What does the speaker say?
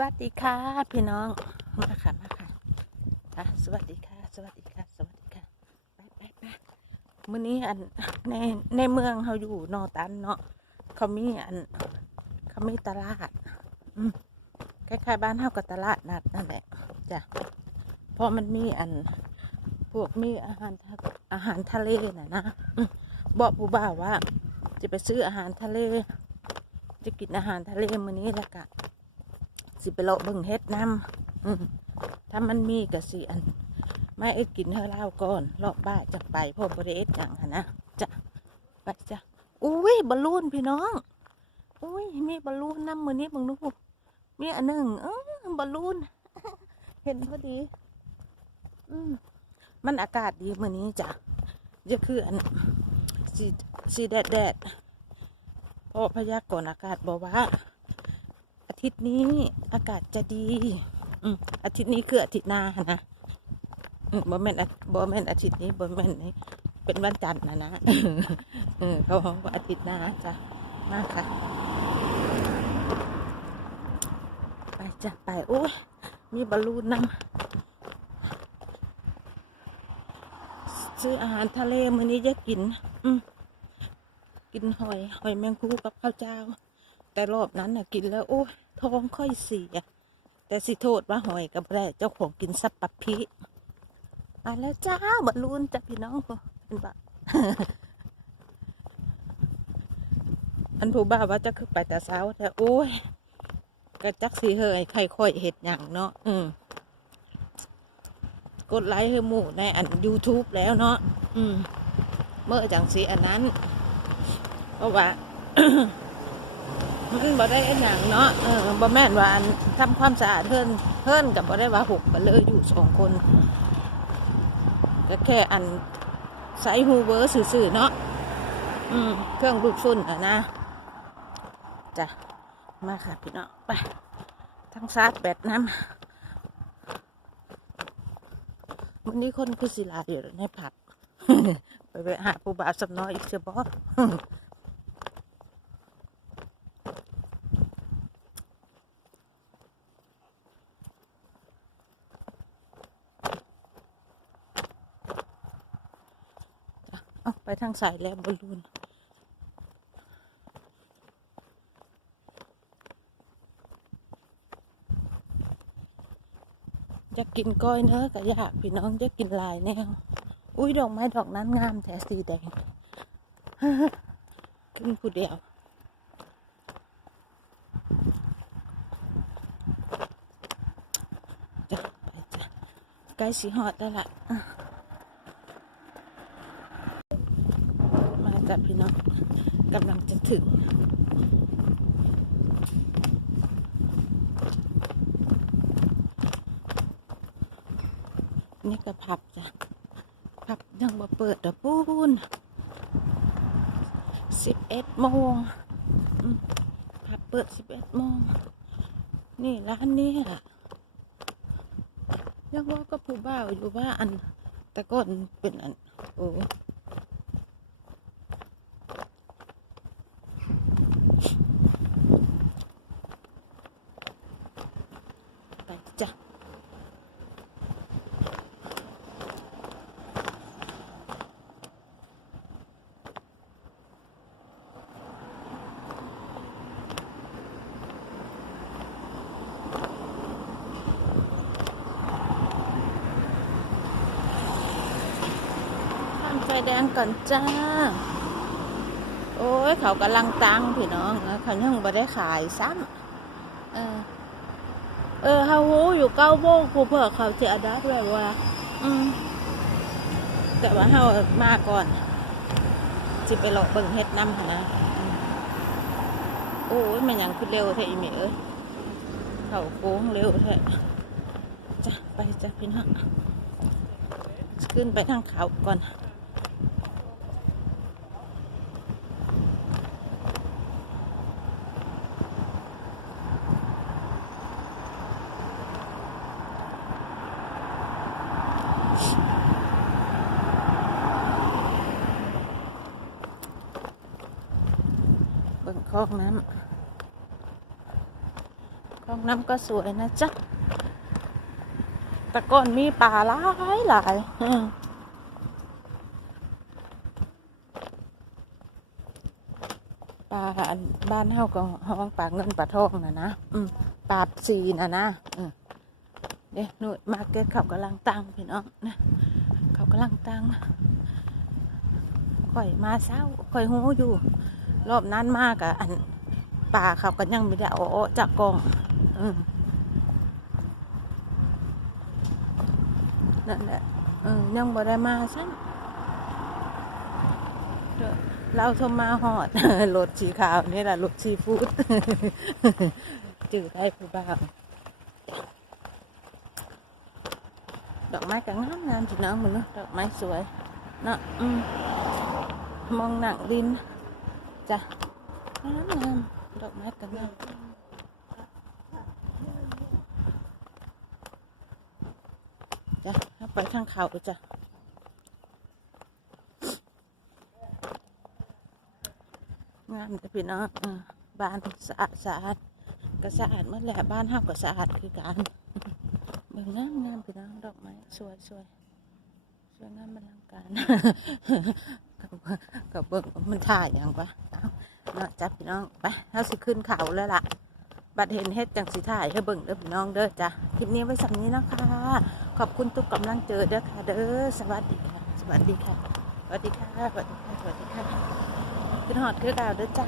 วัสดีค่ะ พี่น้องมาค่ะมาค่ะอะสวัสดีค่ะ สวัสดีค่ะ สวัสดีค่ะไปไปไปมื้อนี้อันในในเมืองเขาอยู่นอตันเนาะเขามีอันเขามีตลาดอืมคล้ายๆบ้านเฮากับตลาดนัดนั่นแหละจ้ะเพราะมันมีอันพวกมีอาหารอาหารทะเลน่ะนะบอกผู้บ่าวว่า จะไปซื้ออาหารทะเล จะกินอาหารทะเลมื้อนี้แล้วก็ สิไปเลาะเบิ่งเฮ็ดน้ำถ้ามันมีก็สิอันไม่เอ็ดกินเฮาเล่าก่อนรอบบ้านจะไปเพอบริเอ็ดอย่างหนะจ้ะไปจ้ะอุ้ยบอลลูนพี่น้องอุ้ยมีบอลลูนน้ำมือนี้บังดูมีอันหนึ่งเออบอลลูนเห็นพอดีอืมมันอากาศดีมือนี้จ้ะจะคืออันสีสีแดดแดดเพราะพยากรณ์อากาศบอกว่า ทิตย์นี้อากาศจะดี อืมอาทิตย์นี้คืออาทิตย์หน้านะบ่แมนอาบ่แมนอาทิตย์นี้บ่แมนนี่เป็นวันจันทร์นะนะเออเขาบอกว่าอาทิตย์หน้าจ้ะมากค่ะ ไปจ้ะไปโอ้ยมีบอลลูนนำซื้ออาหารทะเลมื้อนี้จะกิน อืมกินหอย หอยแมงภู่กับข้าวเจ้า แต่รอบนั้นน่ะกินแล้วโอ้ยท้องค่อยเสีย แต่สิโทษว่าหอยกับแร่เจ้าของกินสับปับพีมาแล้วจ้าบอลลูนจ้ะพี่น้องเป็นบะอันผู้บ้าว่าจะคือไปแต่เช้าแต่โอ้ยกระจักสีเฮยใครค่อยเห็ดอย่างเนาะอืมกดไลค์ให้หมู่ในอัน YouTube แล้วเนาะอืม เมื่อจังสีอันนั้น เพราะว่า มันบ่ได้อันหยังเนาะเออบ่แม่นว่าทำความสะอาดเพิ่นเพิ่นกับบ่ได้ว่าหกกันเลยอยู่สองคนก็แค่อันใส่ฮูเวอร์ซื่อๆเนาะอืมเครื่องดูดฝุ่นอะนะจ้ะมาค่ะพี่เน้องไปทั้งซาดแบตน้ำวันนี้คนคือสิลาอยู่ในผับไปไปหาผู้บาวสำน้อยอีกเสียบ่ เอาไปทางสายแล้วบอลลูนจะกินก้อยเนื้อก็อยากพี่น้องจะกินลายแนว อุ้ยดอกไม้ดอกนั้นงามแท้สีแดงกินผู้เดียวจ้ะไปจ้ะใกล้สีหอดแล้วล่ะ มา จากพี่น้องกำลังจะถึงนี่ก็ผับจ้ะผับยังมาเปิดดอกปูนสิบเอ็ดโมงอืมผับเปิดสิบเอ็ดโมงนี่ร้านนี้อะยังว่าก็ผู้บ่าวอยู่ว่าอัน แต่ก่อนเป็นอัน โอ้ ไปจ้ะข้ามไฟ แดงก่อนจ้า โอ้ย เขากำลังตังพี่น้องเขายังไม่ได้ขายซ้ำเออ เออเขาหูอยู่เก้าโมงครูเพื่อเขาเจอดัดแบบว่า อืมแต่ว่าเขามาก่อนจิไปหลอกเบิ่งเฮ็ดน้ำนะโอ้ยมันยังคือเร็วแท้อีเมเอ้ยเขาโค้งเร็วแท้จ้ะไปจ้ะพี่น้องขึ้นไปทางเขาก่อน เบิ่งคอกน้ำคร่องน้ำก็สวยนะจ๊ะแต่ก่อนมีป่าหลายหลายป่าบ้านเฮาก็ห้องป่าเงินป่าทองนะนะป่าสีนะนะอืมเด้นู่นมาเก็ตเขากำลังตั้งพี่น้องนะเขากำลังตั้งข่อยมาเศร้าข่อยหูอยู่ รอบนั้นมากอะอันป่าเขาก็ยังไม่ได้เอาออกจากกองอืมนั่นแหละยังบ่ได้มาซ้ำเด้อเราโทรมาหอดรถสีขาวนี่แหละรถซีฟู้ดจืดได้ผู้บ่าวดอกไม้ก็งามงามจีน้องมึงเนาะดอกไม้สวยเนาะอมมองหนังดิน จ้ะงามงามดอกไม้ก็งามจ้ะไปทางเขาจ้ะงามจ้ะพี่น้องบ้านสะอาดสะอาดก็สะอาดหมื่อแหละบ้านเฮาก็สะอาดคือกันเบิ่งงามงามพี่น้องดอกไม้สวยสวยสวยงามอลังการ กับเบิ่งมันถ่ายอย่างวะเอาเนาะจ้ะพี่น้องไปเราสิขึ้นเขาแล้วล่ะ บัดเห็นเฮ็ดจังสิถ่ายให้เบิ่งเด้อพี่น้องเด้อจ้ะคลิปนี้ไว้สักนี้นะคะ ขอบคุณทุกกำลังเจอเด้อค่ะ เด้อสวัสดีค่ะ สวัสดีค่ะสวัสดีค่ะสวัสดีค่ะสวัสดีค่ะขึ้นหอดคือดาวเด้อจ้า